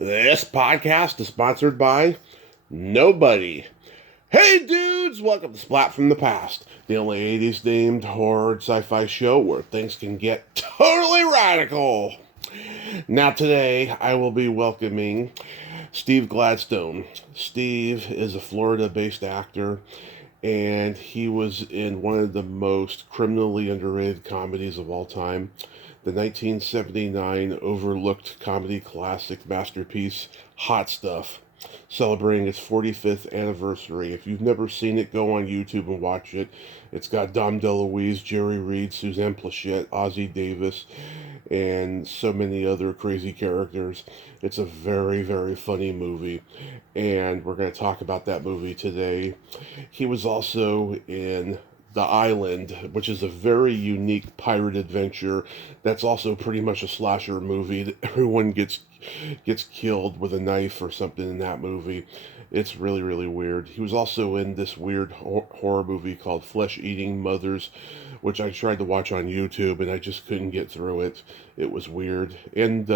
This podcast is sponsored by nobody. Hey dudes, welcome to Splat from the Past, the only 80s themed horror and sci-fi show where things can get totally radical. Now today I will be welcoming Steve Gladstone. Steve is a Florida-based actor, and he was in one of the most criminally underrated comedies of all time, the 1979 overlooked comedy classic masterpiece, Hot Stuff, celebrating its 45th anniversary. If you've never seen it, go on YouTube and watch it. It's got Dom DeLuise, Jerry Reed, Suzanne Plachette, Ozzie Davis, and so many other crazy characters. It's a very, very funny movie, and we're going to talk about that movie today. He was also in The Island, which is a very unique pirate adventure that's also pretty much a slasher movie. That everyone gets killed with a knife or something in that movie. It's really, really weird. He was also in this weird horror movie called Flesh Eating Mothers, which I tried to watch on YouTube and I just couldn't get through it. It was weird. And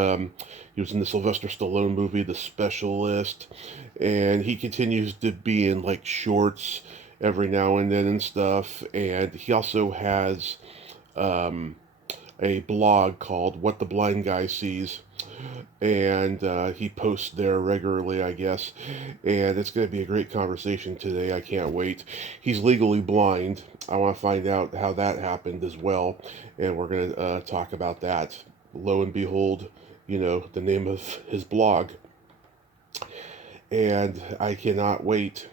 he was in the Sylvester Stallone movie, The Specialist, and he continues to be in like shorts every now and then and stuff. And he also has a blog called What the Blind Guy Sees, and he posts there regularly, I guess, and it's going to be a great conversation today. I can't wait. He's legally blind. I want to find out how that happened as well, and we're going to talk about that. Lo and behold, the name of his blog, and I cannot wait.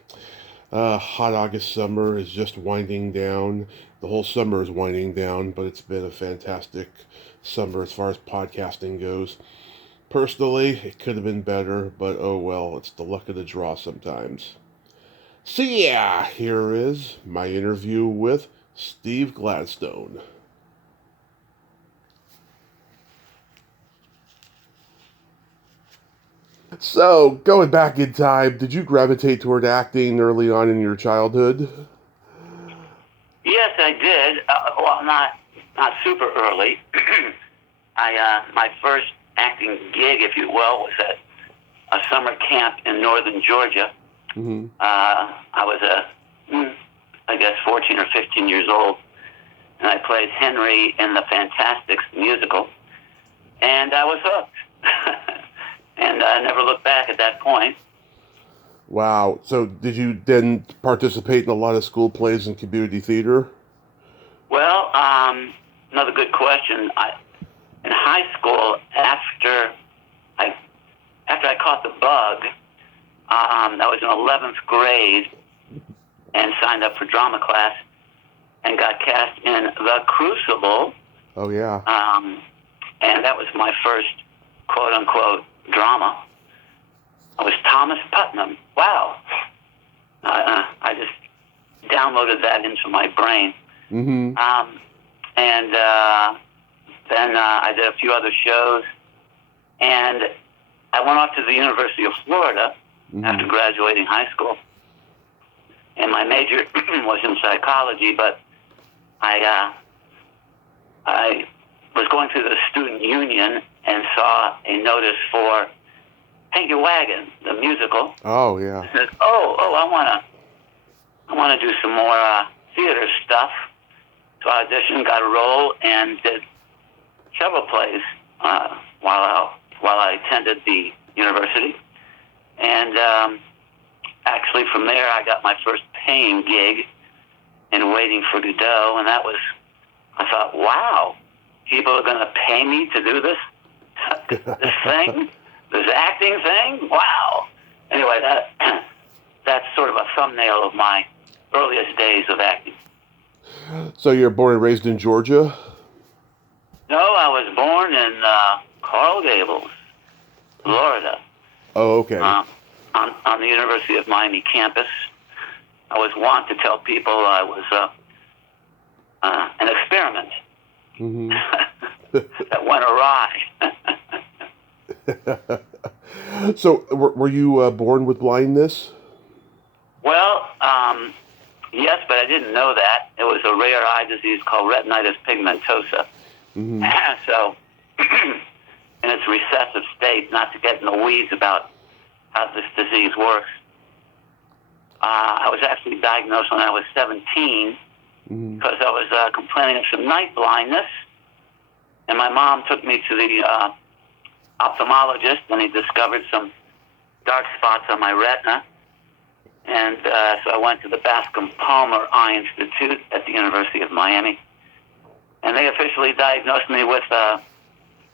Hot August summer is just winding down. The whole summer is winding down, but it's been a fantastic summer as far as podcasting goes. Personally, it could have been better, but oh well, it's the luck of the draw sometimes. So yeah, here is my interview with Steve Gladstone. So, going back in time, did you gravitate toward acting early on in your childhood? Yes, I did. Well, not super early. My first acting gig, if you will, was at a summer camp in northern Georgia. Mm-hmm. I was I guess 14 or 15 years old, and I played Henry in the Fantastics musical, and I was hooked. And I never looked back at that point. Wow. So did you then participate in a lot of school plays and community theater? Well, another good question. In high school, after I caught the bug, I was in 11th grade and signed up for drama class and got cast in The Crucible. Oh, yeah. And that was my first quote-unquote drama. I was Thomas Putnam. Wow. I just downloaded that into my brain. Mm-hmm. And then I did a few other shows, and I went off to the University of Florida after graduating high school. And my major was in psychology, but I was going through the student union and saw a notice for Paint Your Wagon, the musical. Oh, yeah. I said, I want to do some more theater stuff. So I auditioned, got a role, and did several plays while I attended the university. And actually from there I got my first paying gig in Waiting for Godot, and that was, I thought, wow, people are going to pay me to do this thing, this acting thing? Wow. Anyway, that's sort of a thumbnail of my earliest days of acting. So you're born and raised in Georgia? No, I was born in Coral Gables, Florida. Oh, okay. On the University of Miami campus. I was wont to tell people I was an experiment. Mm-hmm. That went awry. So, were you born with blindness? Well, yes, but I didn't know that. It was a rare eye disease called retinitis pigmentosa. Mm-hmm. So, in its its recessive state, not to get in the weeds about how this disease works. I was actually diagnosed when I was 17 because I was complaining of some night blindness, and my mom took me to the ophthalmologist, and he discovered some dark spots on my retina, and so I went to the Bascom Palmer Eye Institute at the University of Miami, and they officially diagnosed me with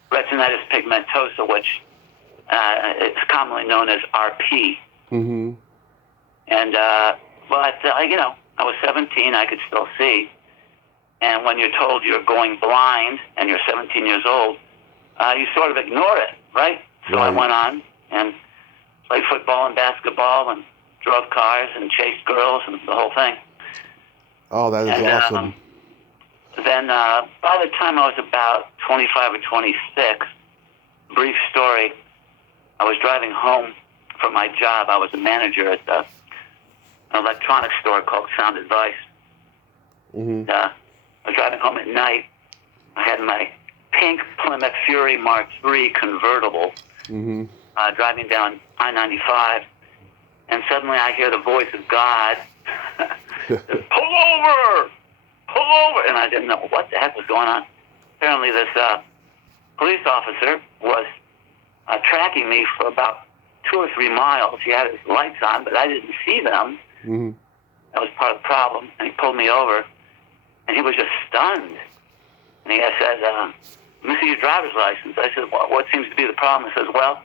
retinitis pigmentosa, which is commonly known as RP. Mm-hmm. And but I was 17, I could still see, and when you're told you're going blind and you're 17 years old, you sort of ignore it, right? So I went on and played football and basketball and drove cars and chased girls and the whole thing. Oh, that is awesome. Then by the time I was about 25 or 26, brief story, I was driving home from my job. I was a manager at an electronics store called Sound Advice. Mm-hmm. I was driving home at night. I had my pink Plymouth Fury Mark III convertible, driving down I-95, and suddenly I hear the voice of God, pull over! Pull over! And I didn't know what the heck was going on. Apparently this police officer was tracking me for about 2 or 3 miles. He had his lights on, but I didn't see them. Mm-hmm. That was part of the problem. And he pulled me over, and he was just stunned. And he said, let me see your driver's license. I said, well, what seems to be the problem? He says, well,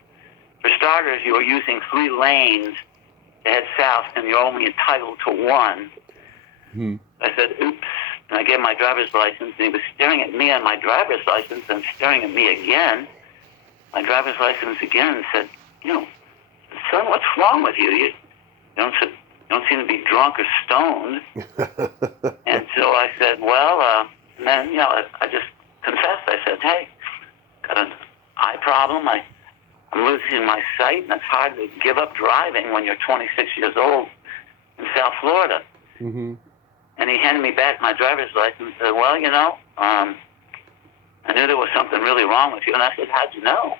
for starters, you were using 3 lanes to head south, and you're only entitled to 1. Mm-hmm. I said, oops. And I gave him my driver's license, and he was staring at me on my driver's license and staring at me again, my driver's license again, and said, son, what's wrong with you? You don't seem to be drunk or stoned. And so I said, well, and then, I just confessed. I said, hey, got an eye problem. I'm losing my sight, and it's hard to give up driving when you're 26 years old in South Florida. Mm-hmm. And he handed me back my driver's license and said, well, I knew there was something really wrong with you. And I said, how'd you know?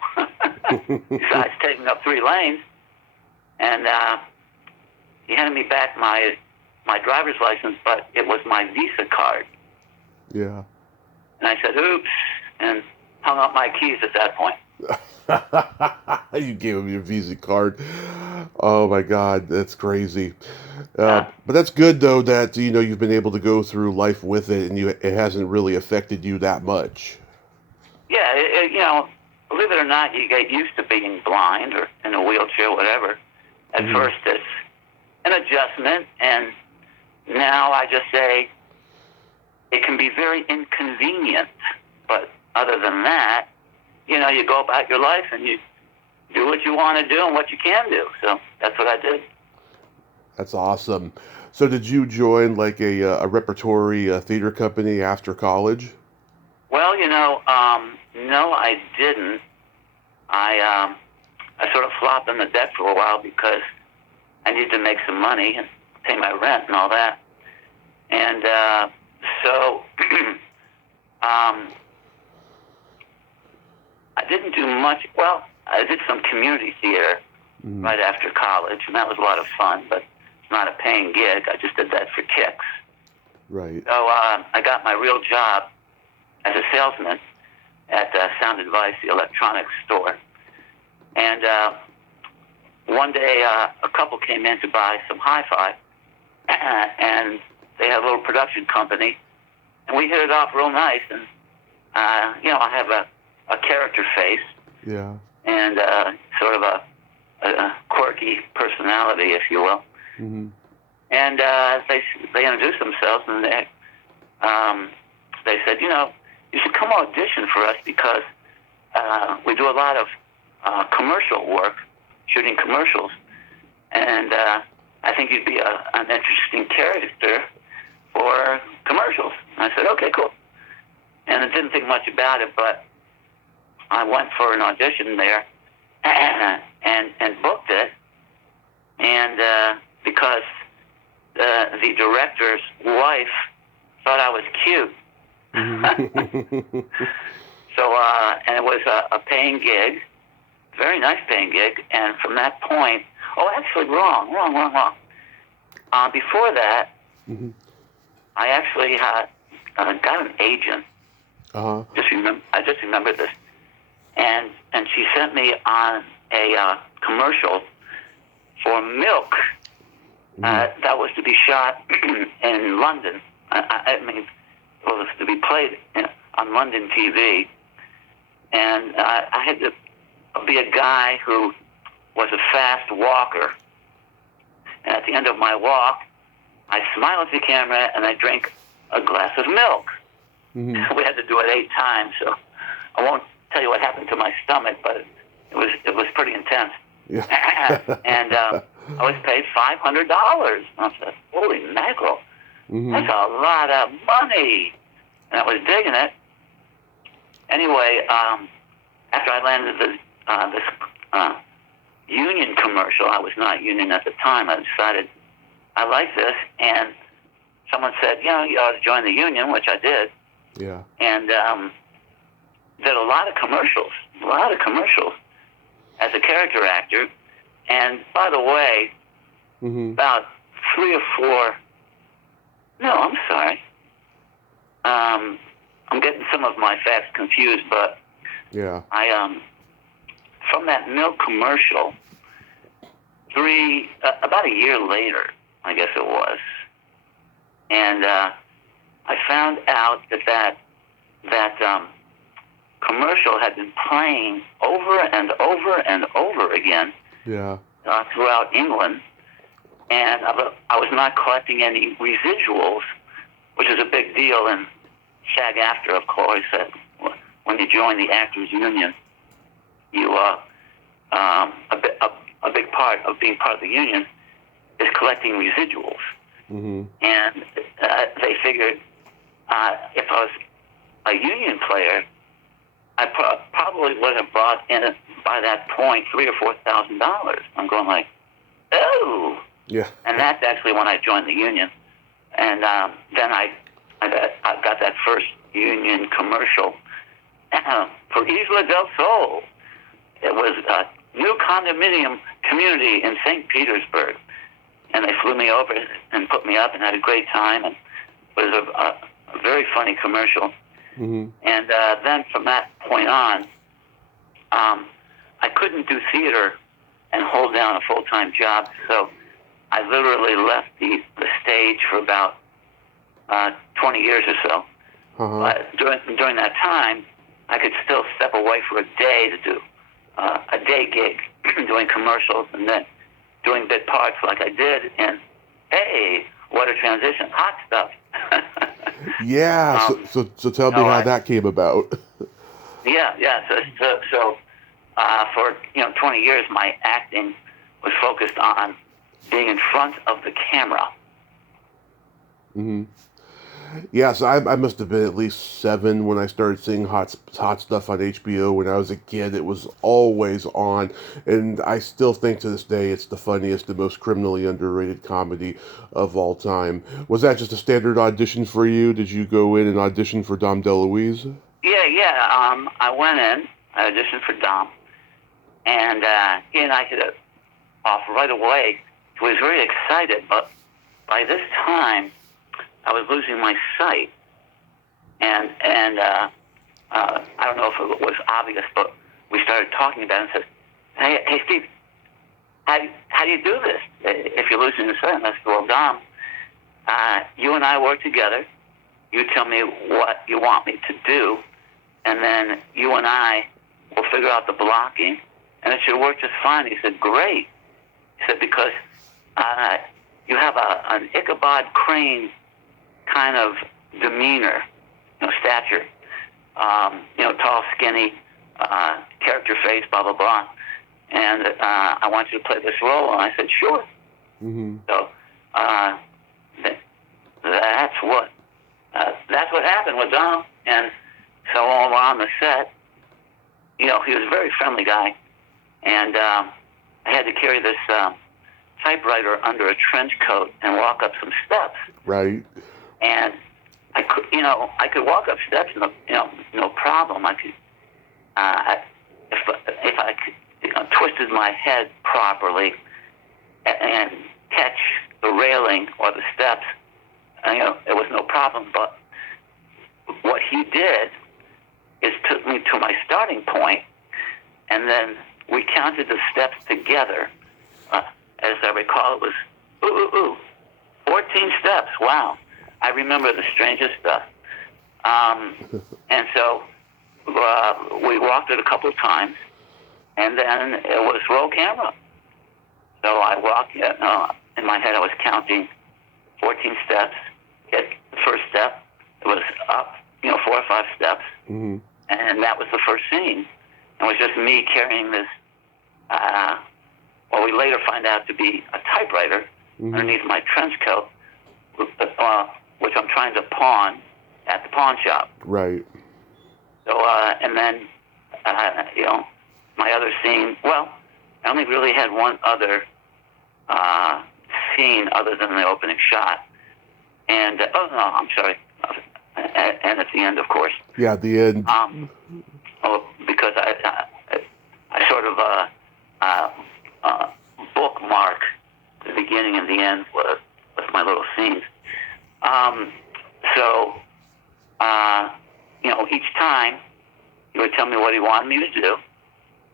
Besides taking up 3 lanes. And he handed me back my driver's license, but it was my Visa card. Yeah. And I said, oops, and hung up my keys at that point. You gave him your Visa card. Oh my God, that's crazy. But that's good though that you've been able to go through life with it, and it hasn't really affected you that much. Yeah, believe it or not, you get used to being blind or in a wheelchair, or whatever. At first, it's an adjustment, and now I just say it can be very inconvenient. But other than that, you go about your life and you do what you want to do and what you can do. So that's what I did. That's awesome. So did you join like a repertory theater company after college? Well, no, I didn't. I sort of flopped on the deck for a while because I needed to make some money and pay my rent and all that. And so I didn't do much. Well, I did some community theater right after college, and that was a lot of fun, but it's not a paying gig. I just did that for kicks. Right. So I got my real job as a salesman at Sound Advice, the electronics store. And one day a couple came in to buy some hi-fi, and they had a little production company, and we hit it off real nice. And, I have a character face. Yeah. And sort of a quirky personality, if you will. Mm-hmm. And they introduced themselves, and they said, you should come audition for us because we do a lot of commercial work, shooting commercials, and I think you'd be an interesting character for commercials. And I said, okay, cool. And I didn't think much about it, but I went for an audition there and booked it. And because the director's wife thought I was cute. So and it was a paying gig, very nice paying gig. And from that point, actually, wrong. Before that, Mm-hmm. I actually got an agent. Uh-huh. I just remembered this, and she sent me on a commercial for milk that was to be shot in London. I mean, it was to be played on London TV, and I had to be a guy who was a fast walker. And at the end of my walk, I smile at the camera and I drink a glass of milk. Mm-hmm. We had to do it 8 times, so I won't tell you what happened to my stomach, but it was pretty intense. Yeah. And I was paid $500. I said, "Holy mackerel, that's a lot of money!" And I was digging it. Anyway, after I landed this union commercial, I was not union at the time. I decided I like this, and someone said, you ought to join the union, which I did. Yeah. And did a lot of commercials as a character actor. And by the way, about 3 or 4. No, I'm sorry. I'm getting some of my facts confused, but yeah, I from that milk commercial, about a year later, I guess it was, and I found out that commercial had been playing over and over and over again. Yeah. Throughout England, and I was not collecting any residuals, which is a big deal in SAG-AFTRA, of course. When you join the Actors Union, you a big part of being part of the union is collecting residuals. Mm-hmm. And they figured if I was a union player, I probably would have brought in by that point $3,000 or $4,000. I'm going like, oh, yeah. And that's actually when I joined the union, and then I got that first union commercial for Isla del Sol. It was a new condominium community in St. Petersburg, and they flew me over and put me up and had a great time, and it was a very funny commercial. Mm-hmm. And then from that point on, I couldn't do theater and hold down a full-time job, so I literally left the stage for about 20 years or so. Uh-huh. During that time, I could still step away for a day to do a day gig, doing commercials and then doing bit parts like I did, and hey, what a transition, hot stuff. Yeah, so tell me how that came about. Yeah. So for 20 years, my acting was focused on being in front of the camera. Mm-hmm. Yeah, so I must have been at least 7 when I started seeing hot stuff on HBO. When I was a kid, it was always on, and I still think to this day it's the funniest and most criminally underrated comedy of all time. Was that just a standard audition for you? Did you go in and audition for Dom DeLuise? Yeah. I went in, I auditioned for Dom, and he and I hit it off right away. He was very excited, but by this time, I was losing my sight, and I don't know if it was obvious, but we started talking about it and said, hey Steve, how do you do this if you're losing your sight? And I said, well, Dom, you and I work together. You tell me what you want me to do, and then you and I will figure out the blocking, and it should work just fine. He said, great. He said, because you have an Ichabod Crane kind of demeanor, stature, tall, skinny, character face, blah, blah, blah. And I want you to play this role. And I said, sure. Mm-hmm. So that's what happened with Dom. And so while we're on the set, he was a very friendly guy. And I had to carry this typewriter under a trench coat and walk up some steps. Right. And I could walk up steps, no problem. I could if I twisted my head properly and catch the railing or the steps, it was no problem. But what he did is took me to my starting point, and then we counted the steps together. As I recall, it was 14 steps. Wow. I remember the strangest stuff. And so we walked it a couple of times, and then it was roll camera. So I walked, in my head I was counting 14 steps. Hit the first step, it was up, 4 or 5 steps, and that was the first scene. It was just me carrying this, what we later find out to be a typewriter underneath my trench coat, which I'm trying to pawn at the pawn shop. Right. So, and then, my other scene, well, I only really had one other scene other than the opening shot. And, I'm sorry. And at the end, of course. Yeah, the end. Because I sort of bookmark the beginning and the end with my little scenes. So, each time he would tell me what he wanted me to do,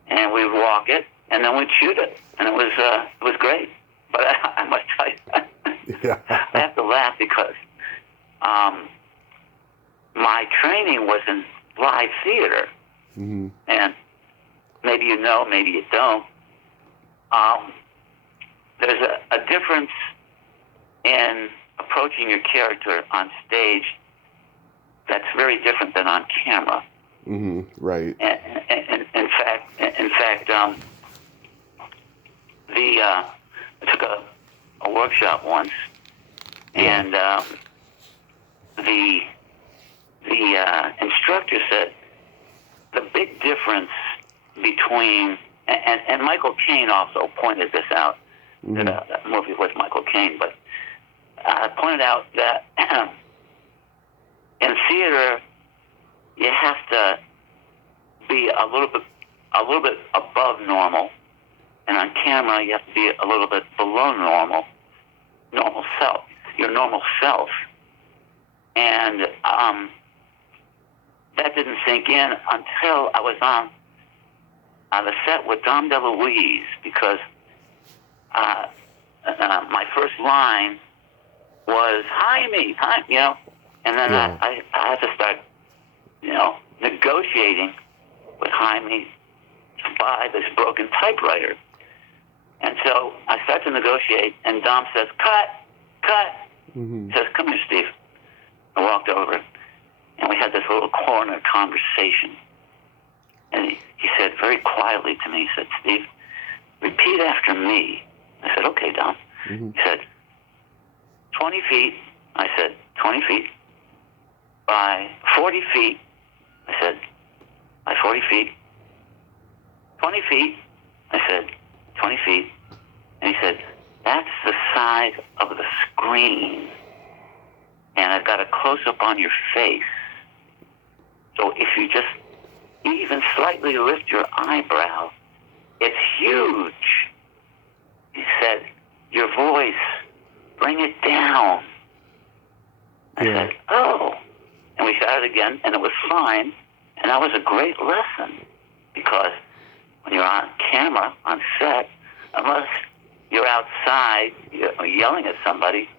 and we'd walk it, and then we'd shoot it, and it was great. But I must tell you, Yeah. I have to laugh because my training was in live theater, and maybe you know, maybe you don't. There's a difference in approaching your character on stage that's very different than on camera. Right. And in fact, I took a workshop once, and the instructor said the big difference between, and Michael Caine also pointed this out, that movie with Michael Caine, but pointed out that in theater you have to be a little bit above normal, and on camera you have to be a little bit below normal self, your normal self. And that didn't sink in until I was on the set with Dom DeLuise, because my first line was Jaime, and then I had to start, negotiating with Jaime to buy this broken typewriter. And so I start to negotiate, and Dom says, cut. He says, come here, Steve. I walked over, and we had this little corner conversation. And he said very quietly to me, he said, Steve, repeat after me. I said, okay, Dom. He said, 20 feet. I said, 20 feet. By 40 feet. I said, by 40 feet. 20 feet. I said, 20 feet. And he said, that's the size of the screen. And I've got a close-up on your face. So if you just even slightly lift your eyebrow, it's huge. He said, your voice, bring it down. I said, oh. And we shot it again, and it was fine. And that was a great lesson, because when you're on camera, on set, unless you're outside yelling at somebody,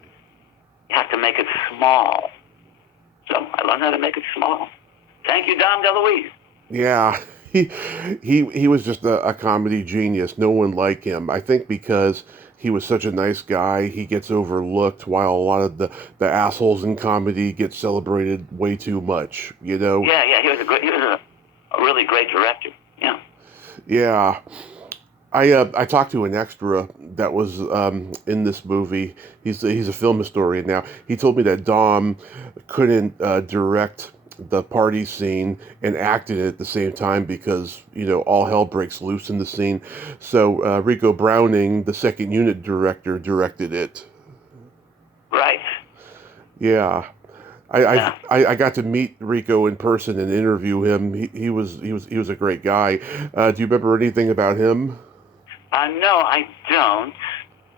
you have to make it small. So I learned how to make it small. Thank you, Dom DeLuise. Yeah, he was just a comedy genius. No one like him. I think because he was such a nice guy, he gets overlooked, while a lot of the assholes in comedy get celebrated way too much. Yeah, he was a really great director. Yeah. Yeah. I talked to an extra that was in this movie. He's a film historian now. He told me that Dom couldn't direct the party scene and act in it at the same time because, all hell breaks loose in the scene. So Rico Browning, the second unit director, directed it. Right. Yeah. Yeah. I got to meet Rico in person and interview him. He was a great guy. Do you remember anything about him? No, I don't.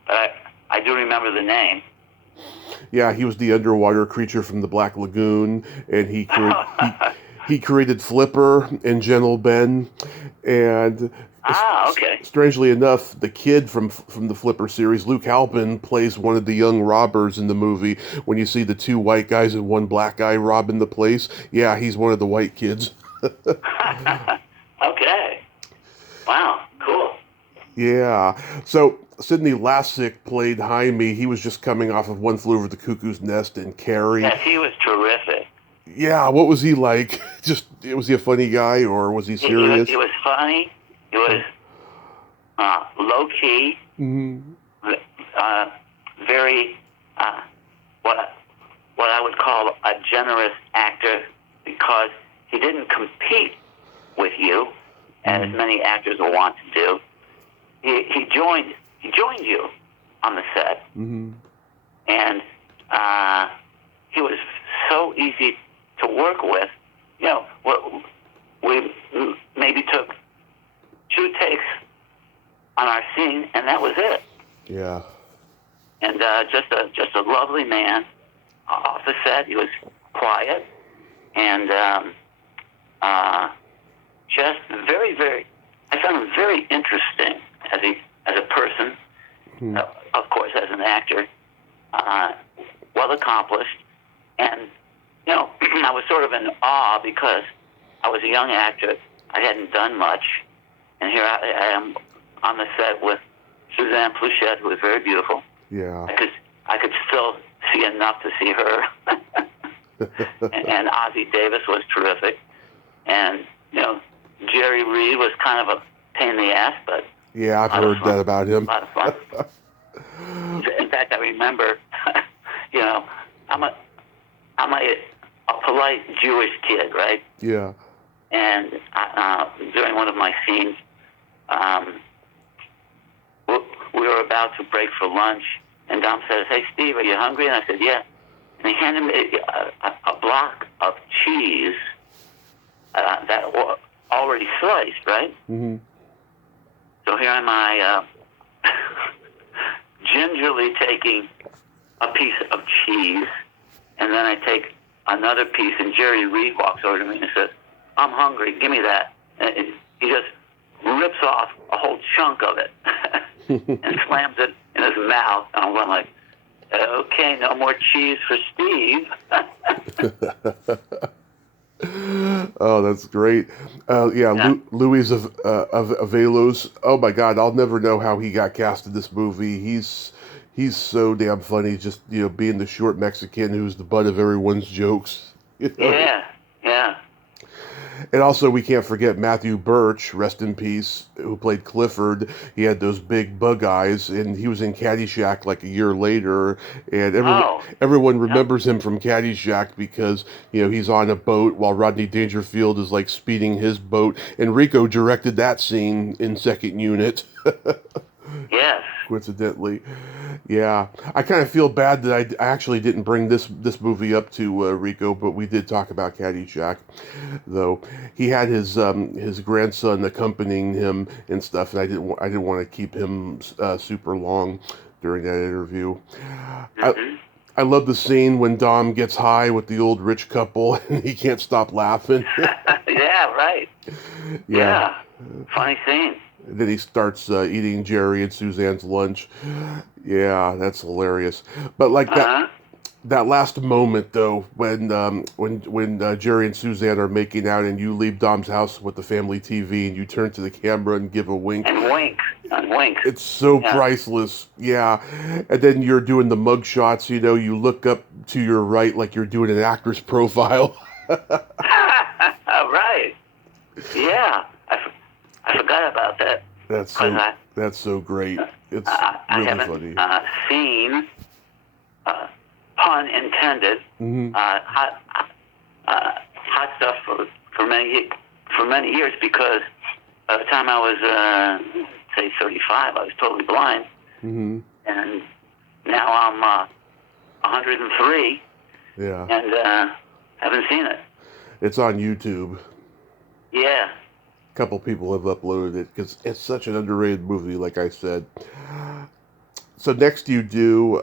But I do remember the name. Yeah, he was the underwater creature from the Black Lagoon, and he created Flipper and Gentle Ben, and Okay. strangely enough, the kid from the Flipper series, Luke Halpin, plays one of the young robbers in the movie. When you see the two white guys and one black guy robbing the place, yeah, he's one of the white kids. Okay. Wow. Cool. Yeah. So Sidney Lassick played Jaime. He was just coming off of One Flew Over the Cuckoo's Nest and Carrie. Yes, he was terrific. Yeah, what was he like? Just was he a funny guy or was he serious? He was funny. He was low key. Mm-hmm. Very what I would call a generous actor because he didn't compete with you as many actors will want to do. He joined you on the set, and he was so easy to work with. You know, we maybe took 2 takes on our scene, and that was it. Yeah. And just a lovely man off the set. He was quiet and just very, very. I found him very interesting as a person. Of course, as an actor, well accomplished, and you know, I was sort of in awe because I was a young actor. I hadn't done much, and here I am on the set with Suzanne Pleshette, who was very beautiful. Yeah. I could still see enough to see her. and Ozzie Davis was terrific. And, you know, Jerry Reed was kind of a pain in the ass, but yeah, I've heard that about him. A lot of fun. In fact, I remember, you know, I'm a polite Jewish kid, right? Yeah. And during one of my scenes, we were about to break for lunch, and Dom says, "Hey, Steve, are you hungry?" And I said, "Yeah." And he handed me a block of cheese that already sliced, right? Mm-hmm. So here am I gingerly taking a piece of cheese, and then I take another piece, and Jerry Reed walks over to me and says, "I'm hungry, give me that." And he just rips off a whole chunk of it and slams it in his mouth. And I'm going like, okay, no more cheese for Steve. Oh, that's great. Yeah. Louis of Avelos. Oh my God, I'll never know how he got cast in this movie. He's so damn funny. Just being the short Mexican who's the butt of everyone's jokes. Yeah. And also, we can't forget Matthew Birch, rest in peace, who played Clifford. He had those big bug eyes, and he was in Caddyshack like a year later. And everyone remembers him from Caddyshack because, he's on a boat while Rodney Dangerfield is like speeding his boat. And Rico directed that scene in Second Unit. Yes. Coincidentally. Yeah. I kind of feel bad that I actually didn't bring this movie up to Rico, but we did talk about Caddyshack, though. He had his grandson accompanying him and stuff, and I didn't want to keep him super long during that interview. Mm-hmm. I love the scene when Dom gets high with the old rich couple and he can't stop laughing. Yeah, right. Yeah. Funny scene. And then he starts eating Jerry and Suzanne's lunch. Yeah, that's hilarious. But like that last moment though, when Jerry and Suzanne are making out and you leave Dom's house with the family TV and you turn to the camera and give a wink. And wink. It's so priceless. Yeah. And then you're doing the mug shots, you look up to your right like you're doing an actor's profile. Right. Yeah. I forgot about that. That's so great. It's really funny. I haven't seen, pun intended, hot stuff for many years because by the time I was say 35, I was totally blind, and now I'm 103, Yeah. and haven't seen it. It's on YouTube. Yeah. A couple people have uploaded it because it's such an underrated movie, like I said. So next you do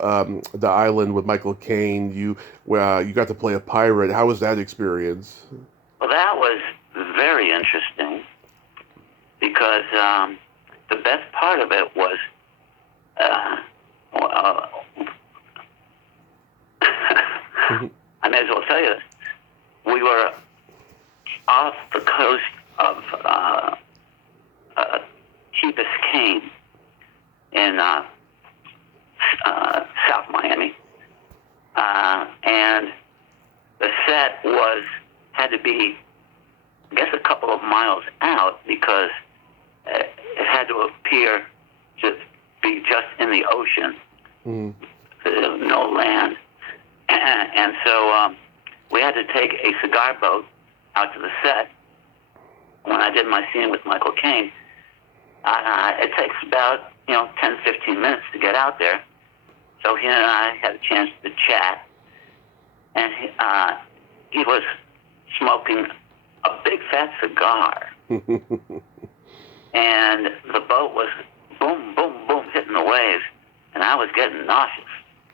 The Island with Michael Caine. You got to play a pirate. How was that experience? Well, that was very interesting because the best part of it was, well, I may as well tell you this. We were off the coast of Key Biscayne in South Miami, and the set had to be, I guess, a couple of miles out because it had to appear to be just in the ocean, no land, and so we had to take a cigar boat out to the set. When I did my scene with Michael Caine, it takes about 10, 15 minutes to get out there. So he and I had a chance to chat, and he was smoking a big fat cigar, and the boat was boom, boom, boom hitting the waves, and I was getting nauseous.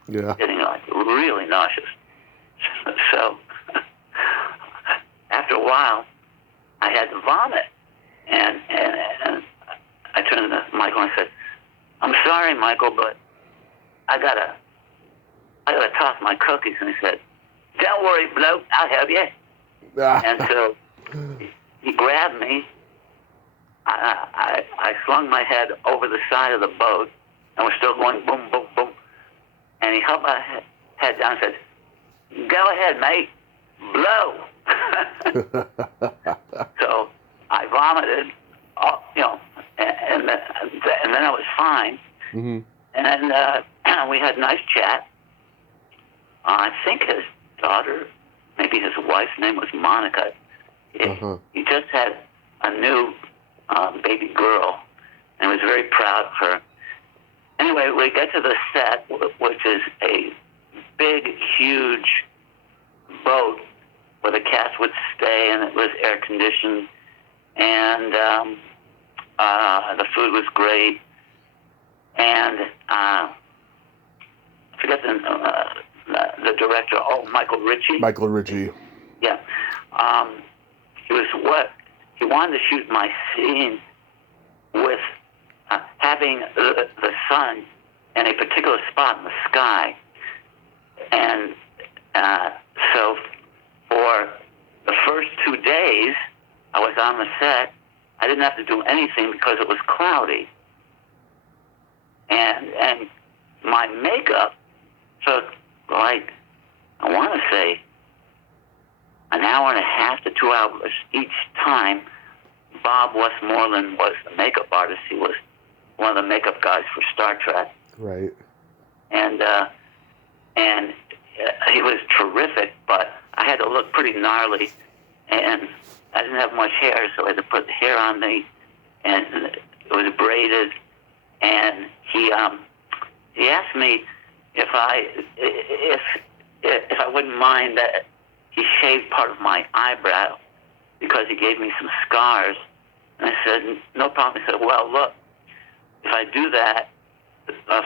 Yeah. Getting really nauseous. So after a while, I had to vomit, and I turned to Michael and I said, "I'm sorry, Michael, but I gotta toss my cookies." And he said, "Don't worry, bloke, I'll help you." And so he grabbed me. I slung my head over the side of the boat, and we're still going boom, boom, boom. And he held my head down and said, "Go ahead, mate, blow." So I vomited, and then I was fine. Mm-hmm. And then we had a nice chat. I think his daughter, maybe his wife's name was Monica. He just had a new baby girl, and was very proud of her. Anyway, we get to the set, which is a big, huge boat where the cast would stay, and it was air conditioned, and the food was great. And I forget the director. Oh, Michael Ritchie. Michael Ritchie. Yeah. He wanted to shoot my scene with having the sun in a particular spot in the sky. And so for the first 2 days I was on the set, I didn't have to do anything because it was cloudy. And my makeup took, like, I want to say, an hour and a half to 2 hours each time. Bob Westmoreland was the makeup artist. He was one of the makeup guys for Star Trek. Right. And he was terrific, but I had to look pretty gnarly, and I didn't have much hair, so I had to put the hair on me, and it was braided. And he asked me if I wouldn't mind that he shaved part of my eyebrow because he gave me some scars. And I said, "No problem." He said, "Well, look, if I do that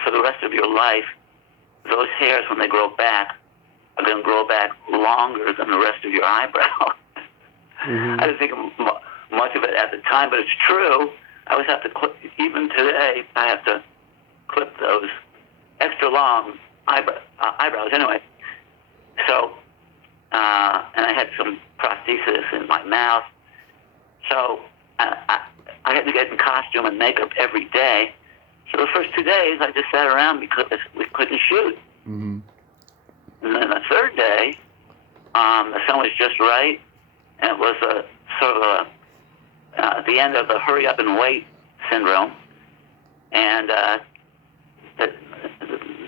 for the rest of your life, those hairs, when they grow back, are going to grow back longer than the rest of your eyebrow." I didn't think much of it at the time, but it's true. I always have to clip, even today, I have to clip those extra long eyebrows. Anyway, so, and I had some prosthesis in my mouth. So I had to get in costume and makeup every day. So the first 2 days, I just sat around because we couldn't shoot. And then the third day, the sun was just right, and it was a sort of the end of the hurry up and wait syndrome. And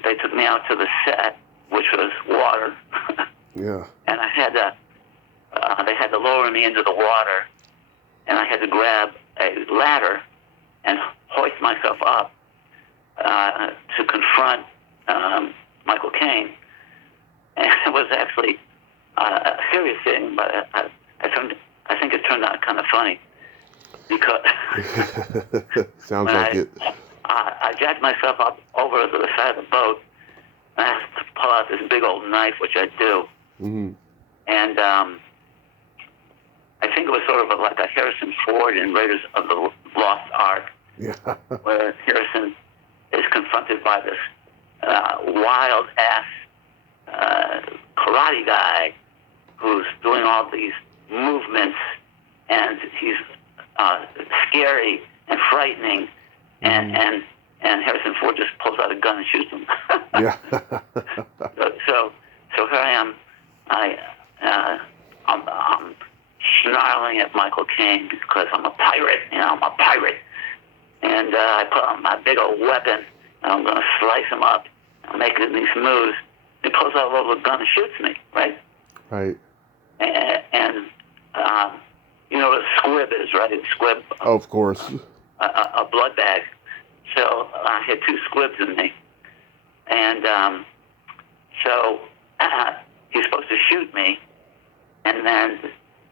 they took me out to the set, which was water. Yeah. And I had they had to lower me into the water, and I had to grab a ladder and hoist myself up to confront Michael Caine. And it was actually a serious thing, but I think it turned out kind of funny because Sounds like it. I jacked myself up over the side of the boat, and I had to pull out this big old knife, which I do. Mm-hmm. And I think it was sort of like a Harrison Ford in Raiders of the Lost Ark, Yeah. where Harrison is confronted by this wild-ass karate guy who's doing all these movements, and he's scary and frightening, and Harrison Ford just pulls out a gun and shoots him. Yeah. so here I am. I'm snarling at Michael Caine because I'm a pirate. I'm a pirate. And I put on my big old weapon, and I'm going to slice him up. I'm making these moves. He pulls out a little gun and shoots me, right? Right. And you know what a squib is, right? A squib. Oh, of course. A blood bag. So I had 2 squibs in me. And so he's supposed to shoot me, and then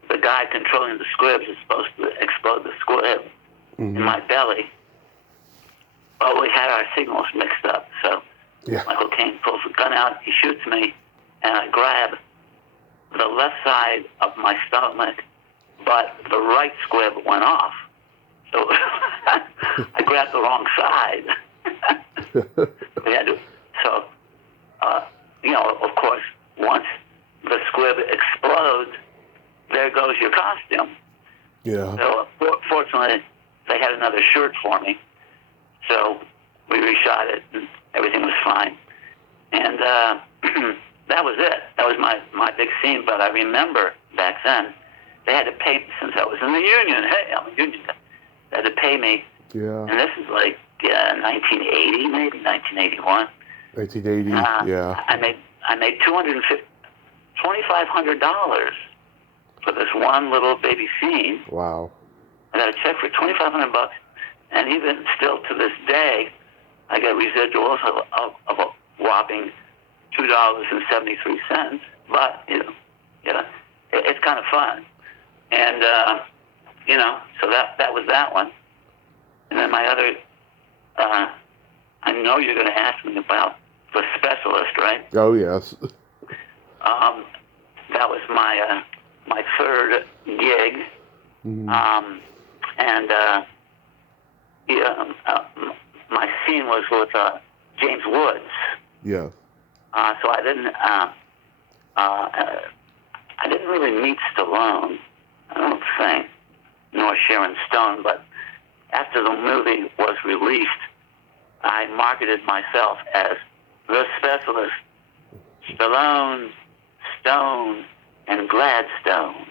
the guy controlling the squibs is supposed to explode the squib in my belly. But we had our signals mixed up, so Michael Caine pulls the gun out, he shoots me, and I grab the left side of my stomach, but the right squib went off. So I grabbed the wrong side. So, of course, once the squib explodes, there goes your costume. Yeah. So, fortunately, they had another shirt for me. So we reshot it, and everything was fine. And that was it. That was my big scene. But I remember back then, they had to pay me since I was in the union. Hey, I'm a union guy. They had to pay me. Yeah. And this is like 1980, maybe 1981. 1980. Yeah. I made $2,500 for this one little baby scene. Wow. I got a check for $2,500, and even still to this day, I get residuals of a whopping $2.73. But it's kind of fun, and so that was that one. And then my other, I know you're going to ask me about The Specialist, right? Oh yes. That was my my third gig, my scene was with James Woods. Yeah. So I didn't really meet Stallone, I don't think, nor Sharon Stone. But after the movie was released, I marketed myself as The Specialist, Stallone, Stone, and Gladstone.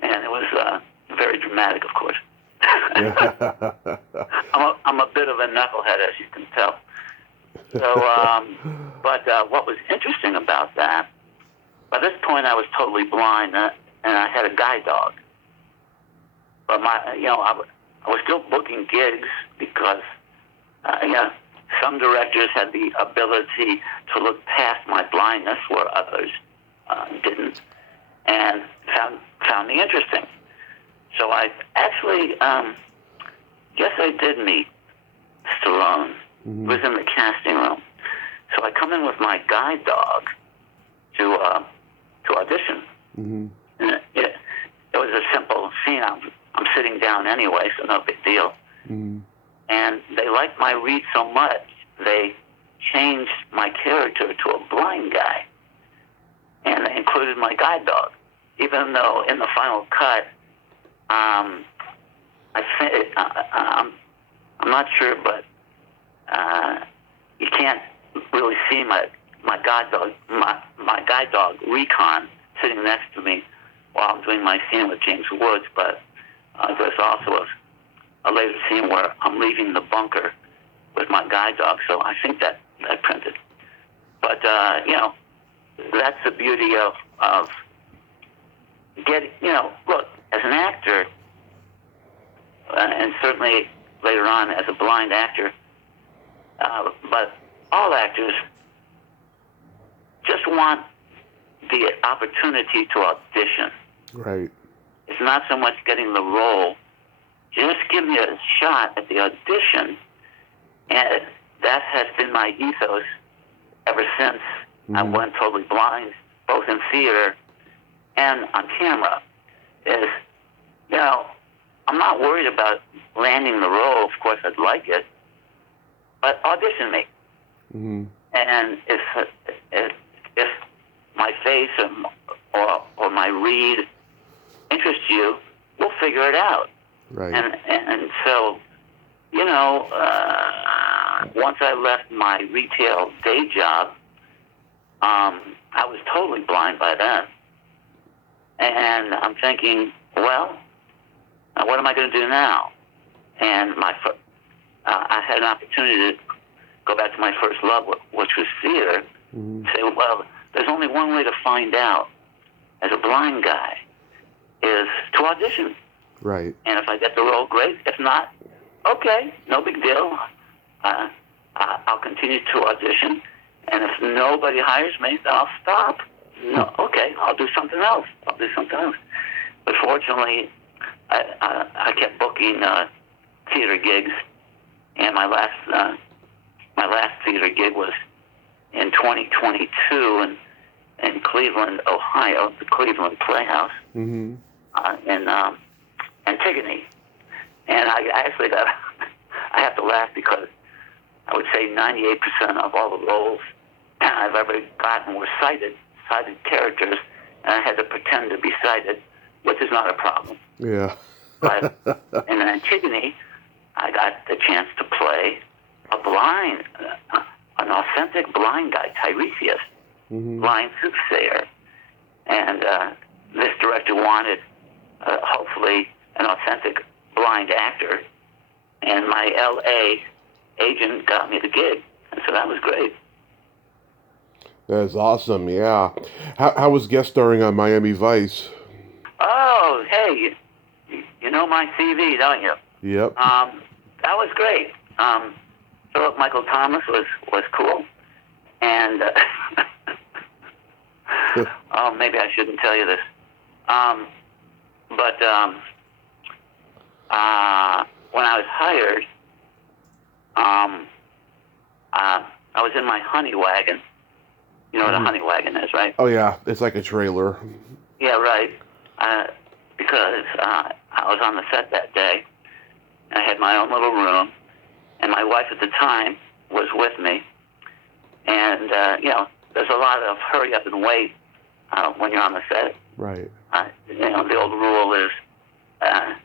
And it was very dramatic, of course. I'm a bit of a knucklehead, as you can tell. So, but what was interesting about that, by this point I was totally blind, and I had a guide dog. But I was still booking gigs because, some directors had the ability to look past my blindness where others didn't, and found me interesting. So I actually, guess I did meet Stallone. He was in the casting room. So I come in with my guide dog to audition. And it was a simple scene. I'm sitting down anyway, so no big deal. And they liked my read so much, they changed my character to a blind guy. And they included my guide dog. Even though in the final cut, I'm not sure, but you can't really see my guide dog Recon sitting next to me while I'm doing my scene with James Woods. But there's also a later scene where I'm leaving the bunker with my guide dog, so I think that printed. But that's the beauty of getting, look, as an actor, and certainly later on as a blind actor, but all actors, just just want the opportunity to audition. Right. It's not so much getting the role. Just give me a shot at the audition. And that has been my ethos ever since I went totally blind, both in theater and on camera. Is, I'm not worried about landing the role. Of course, I'd like it. But audition me. Mm-hmm. And if my face or my read interests you, we'll figure it out. Right. And so, once I left my retail day job, I was totally blind by then. And I'm thinking, well, what am I going to do now? And I had an opportunity to go back to my first love, which was theater, and say, well, there's only one way to find out as a blind guy is to audition. Right. And if I get the role, great. If not, okay, no big deal. I'll continue to audition. And if nobody hires me, then I'll stop. No, okay, I'll do something else. But fortunately, I kept booking theater gigs, and my last theater gig was in 2022 in Cleveland, Ohio, the Cleveland Playhouse, in Antigone. And I actually I have to laugh because I would say 98% of all the roles I've ever gotten were sighted characters, and I had to pretend to be sighted, which is not a problem. Yeah. But in Antigone, I got the chance to play an authentic blind guy, Tiresias, blind soothsayer. And this director wanted, hopefully, an authentic blind actor. And my L.A. agent got me the gig. And so that was great. That's awesome, yeah. How was guest starring on Miami Vice? Oh, hey, you know my CV, don't you? Yep. That was great. Philip Michael Thomas was cool. And, oh, maybe I shouldn't tell you this. But when I was hired, I was in my honey wagon. You know what a honey wagon is, right? Oh, yeah. It's like a trailer. Yeah, right. Because I was on the set that day, and I had my own little room, and my wife at the time was with me. And, there's a lot of hurry up and wait when you're on the set. Right. The old rule is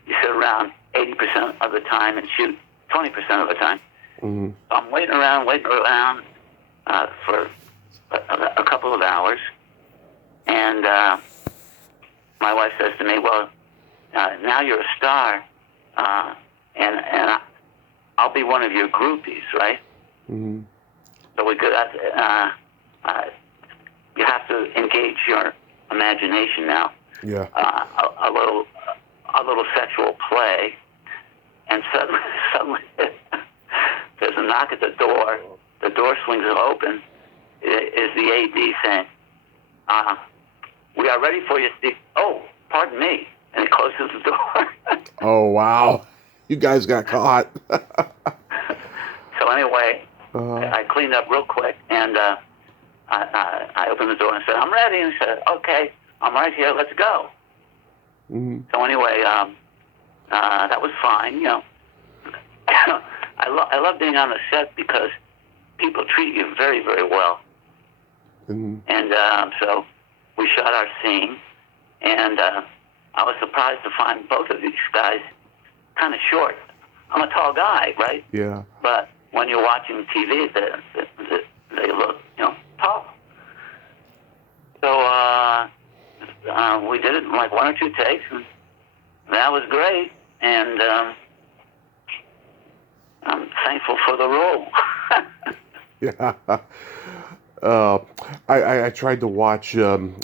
you sit around 80% of the time and shoot 20% of the time. So I'm waiting around for a couple of hours, and my wife says to me, well, now you're a star, and I'll be one of your groupies, right? So we could, you have to engage your imagination now. Yeah. A little sexual play, and suddenly there's a knock at the door. The door swings open. Is the AD saying, we are ready for you, Steve. Oh, pardon me. And he closes the door. Oh, wow. You guys got caught. So anyway, I cleaned up real quick, and I opened the door and said, I'm ready. And he said, okay, I'm right here. Let's go. So anyway, that was fine. I love being on the set because people treat you very, very well. And so we shot our scene, and I was surprised to find both of these guys kind of short. I'm a tall guy, right? Yeah. But when you're watching TV, they look, tall. So we did it in like one or two takes, and that was great. And I'm thankful for the role. Yeah. I tried to watch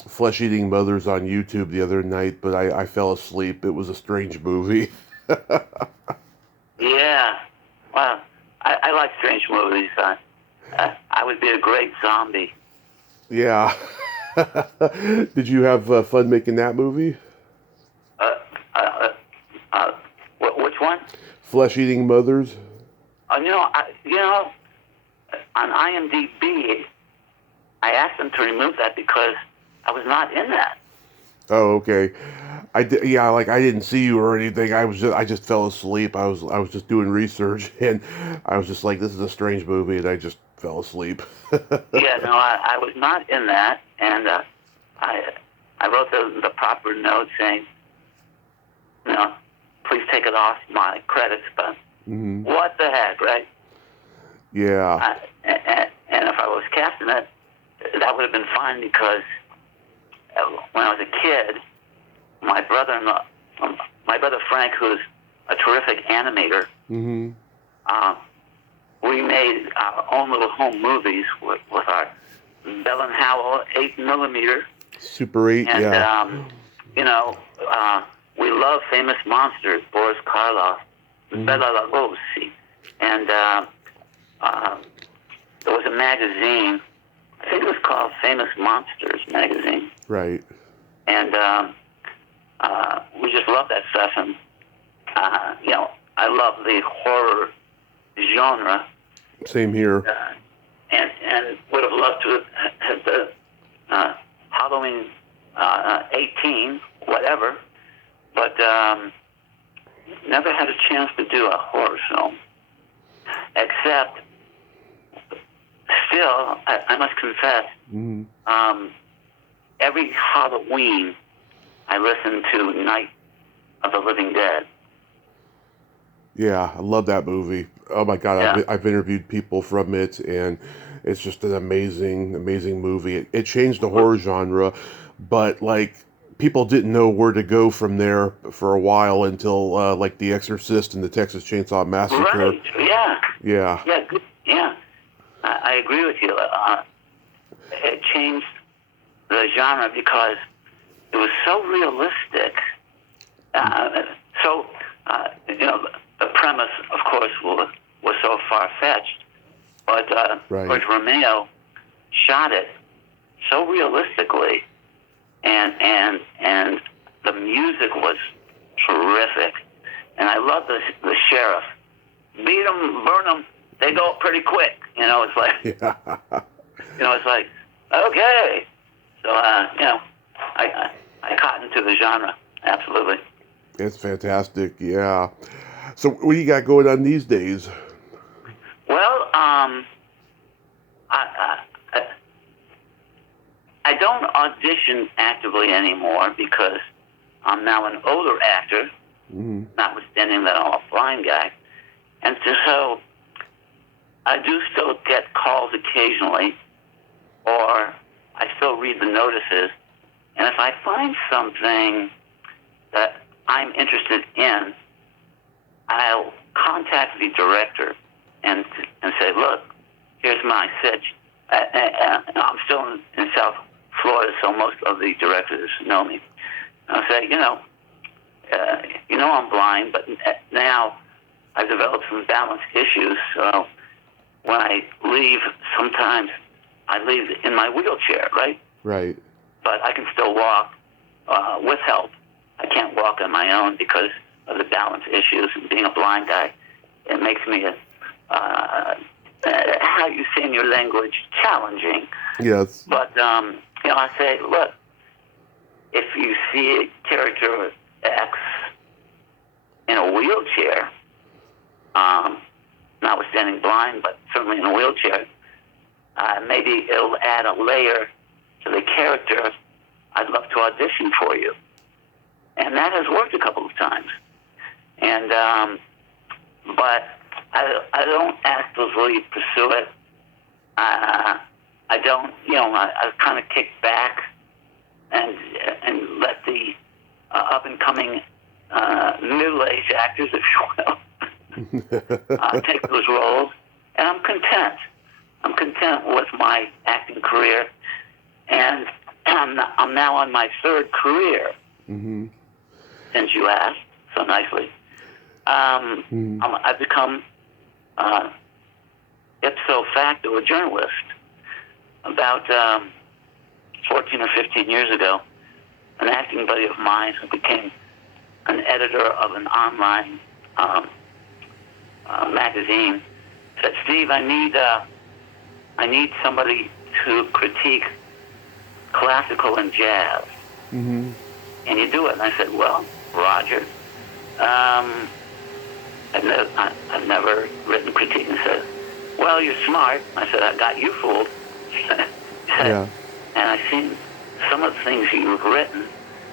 Flesh Eating Mothers on YouTube the other night, but I fell asleep. It was a strange movie. Yeah. Well, I like strange movies. I would be a great zombie. Yeah. Did you have fun making that movie? Uh, uh, uh, which one? Flesh Eating Mothers? You know, on IMDb, I asked them to remove that because I was not in that. Oh, okay. Yeah, like I didn't see you or anything. I just fell asleep. I was just doing research and I was just like, this is a strange movie, and I just fell asleep. Yeah, no, I was not in that, and I I wrote the proper note saying, you know, please take it off my credits, but Hmm. what the heck, right? Yeah. And if I was casting it, that would have been fine because when I was a kid, my brother-in-law, my brother Frank, who's a terrific animator, Hmm. uh, we made our own little home movies with our Bell and Howell 8mm, Super 8, and yeah. you know, we love famous monsters, Boris Karloff, Hmm. Bela Lugosi, and there was a magazine. I think it was called Famous Monsters magazine, Right. and we just love that stuff. And I love the horror genre, Same here. and would have loved to have the Halloween 18, whatever, but never had a chance to do a horror film. Except, still, I must confess, Hmm. every Halloween I listen to Night of the Living Dead. Yeah, I love that movie. Oh my God, Yeah, I've interviewed people from it, and it's just an amazing, amazing movie. It changed the horror genre, but like people didn't know where to go from there for a while until like The Exorcist and the Texas Chainsaw Massacre. right. Yeah, Yeah, yeah, good. Yeah, I agree with you. It changed the genre because it was so realistic. Uh, so, the premise, of course, was so far-fetched, but right. George Romeo shot it so realistically, and the music was terrific. And I love the sheriff. Beat them, burn them. They go pretty quick. It's like, Yeah, it's like, okay. So, I caught into the genre. Absolutely. it's fantastic. Yeah. So what do you got going on these days? Well, I, I, I don't audition actively anymore because I'm now an older actor, Hmm. notwithstanding that I'm a blind guy. And so I do still get calls occasionally, or I still read the notices. And if I find something that I'm interested in, I'll contact the director and say, look, here's my sitch. I'm still in South Florida, so most of the directors know me. I'll say, I'm blind, but now I've developed some balance issues. So when I leave, sometimes I leave in my wheelchair, right? Right. But I can still walk with help. I can't walk on my own because of the balance issues, and being a blind guy, it makes me how you say in your language, challenging. Yes. But I say, look, if you see a character X in a wheelchair, notwithstanding blind, but certainly in a wheelchair, maybe it'll add a layer to the character. I'd love to audition for you, and that has worked a couple of times. And but I don't actively pursue it. I don't, I kind of kick back and let the up and coming middle-aged actors, if you will, take those roles, and I'm content. I'm content with my acting career, and I'm now on my third career. Hmm. Since you asked so nicely, I've become ipso facto a journalist. About 14 or 15 years ago, an acting buddy of mine who became an editor of an online magazine said, "Steve, I need somebody to critique classical and jazz. Mm-hmm. Can you do it?" And I said, "Well, Roger, I've never written critique." And he said, "Well, you're smart." I said, "I got you fooled." Yeah. And I've seen some of the things you've written.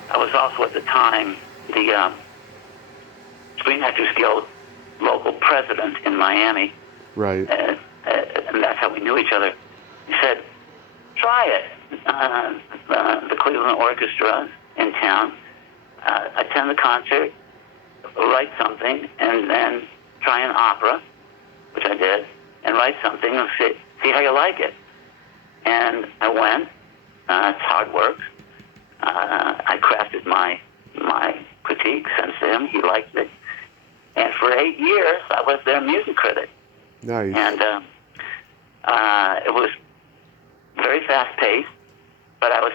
I was also at the time the Screen Actors Guild local president in Miami. Right. And that's how we knew each other. He said, "Try it. The Cleveland Orchestra in town. Attend the concert, write something, and then try an opera," which I did, "and write something and see how you like it." And I went. It's hard work. I crafted my critique, sent to him. He liked it. And for 8 years, I was their music critic. Nice. And it was very fast-paced, but I was,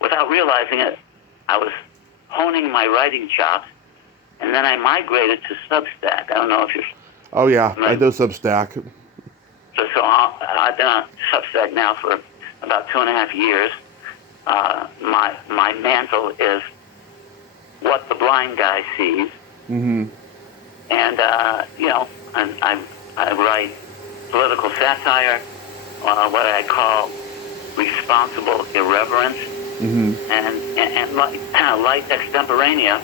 without realizing it, I was honing my writing chops, and then I migrated to Substack. I don't know if you're... Oh, yeah. I know Substack. So I've been on Substack now for about 2.5 years. My mantle is what the blind guy sees. Mm-hmm. And, I write political satire, what I call responsible irreverence, Mm-hmm. and light extemporanea.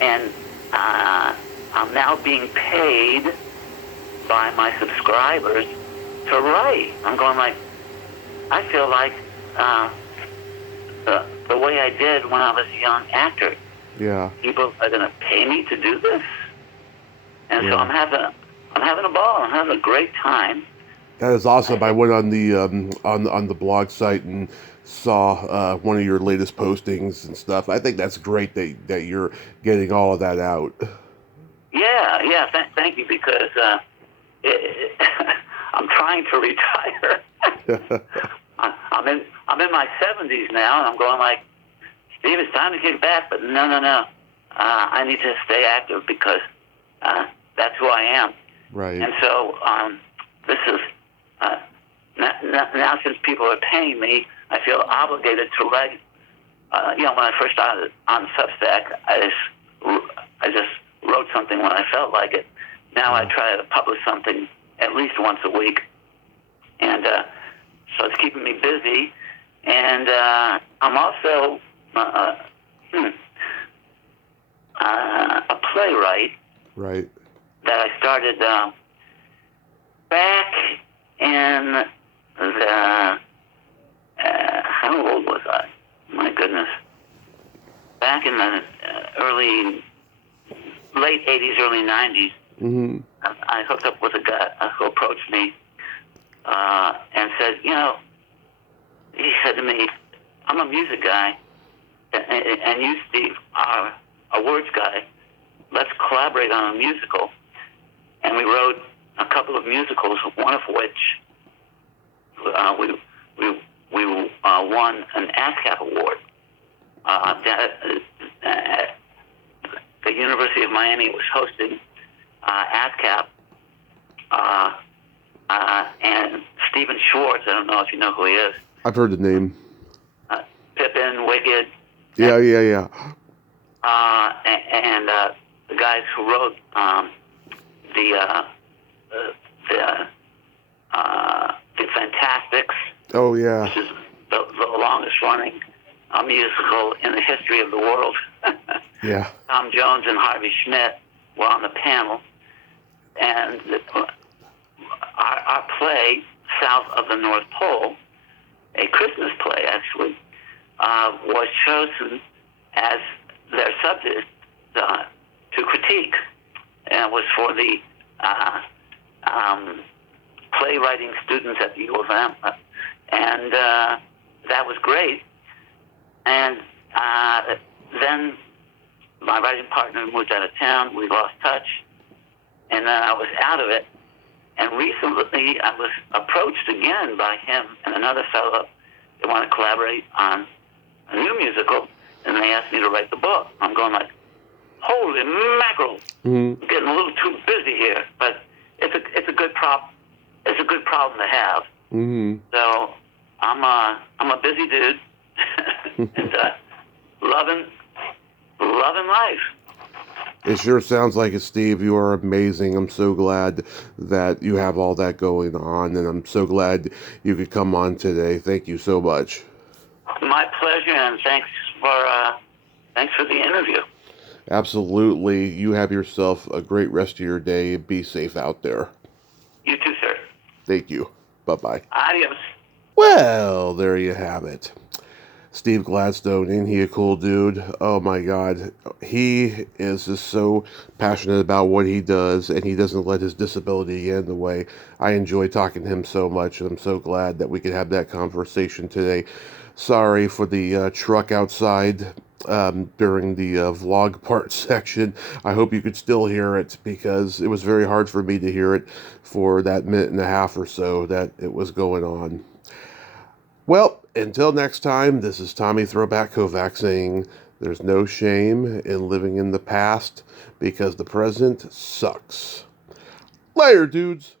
And I'm now being paid by my subscribers to write. I'm going like, I feel like the way I did when I was a young actor. Yeah. People are going to pay me to do this, and Yeah. so I'm having a ball. I'm having a great time. That is awesome. I went on the on the blog site and saw one of your latest postings and stuff. I think that's great that you're getting all of that out. Yeah. Thank you, because I'm trying to retire. I'm in my 70s now, and I'm going like, "Steve, it's time to kick back." But no. I need to stay active because that's who I am. Right. And so this is now, since people are paying me, I feel obligated to write. When I first started on Substack, I just wrote something when I felt like it. Now I try to publish something at least once a week, and so it's keeping me busy. And I'm also a playwright. Right. That I started back in the how old was I? My goodness, back in the late 80s, early 90s. Mm-hmm. I hooked up with a guy who approached me and said, he said to me, "I'm a music guy, and you, Steve, are a words guy. Let's collaborate on a musical." And we wrote a couple of musicals, one of which we won an ASCAP award. The University of Miami was hosting ASCAP, and Stephen Schwartz, I don't know if you know who he is. I've heard the name. Pippin, Wicked. Yeah. And the guys who wrote the Fantastics. Oh, yeah. Which is the longest running musical in the history of the world. Yeah. Tom Jones and Harvey Schmidt were on the panel, and our play, South of the North Pole, a Christmas play actually, was chosen as their subject to critique, and it was for the playwriting students at the U of M, and that was great. And then my writing partner moved out of town. We lost touch, and then I was out of it. And recently, I was approached again by him and another fellow they want to collaborate on a new musical, and they asked me to write the book. I'm going like, holy mackerel! Mm-hmm. I'm getting a little too busy here, but it's a good It's a good problem to have. Mm-hmm. So I'm a busy dude, and loving life. It sure sounds like it, Steve. You are amazing. I'm so glad that you have all that going on, and I'm so glad you could come on today. Thank you so much. My pleasure, and thanks for the interview. Absolutely. You have yourself a great rest of your day. Be safe out there. You too, sir. Thank you. Bye-bye. Adios. Well, there you have it. Steve Gladstone, ain't he a cool dude? Oh my God. He is just so passionate about what he does, and he doesn't let his disability get in the way. I enjoy talking to him so much, and I'm so glad that we could have that conversation today. Sorry for the truck outside during the vlog part section. I hope you could still hear it, because it was very hard for me to hear it for that minute and a half or so that it was going on. Well, until next time, this is Tommy Throwback Kovac saying there's no shame in living in the past, because the present sucks. Later, dudes.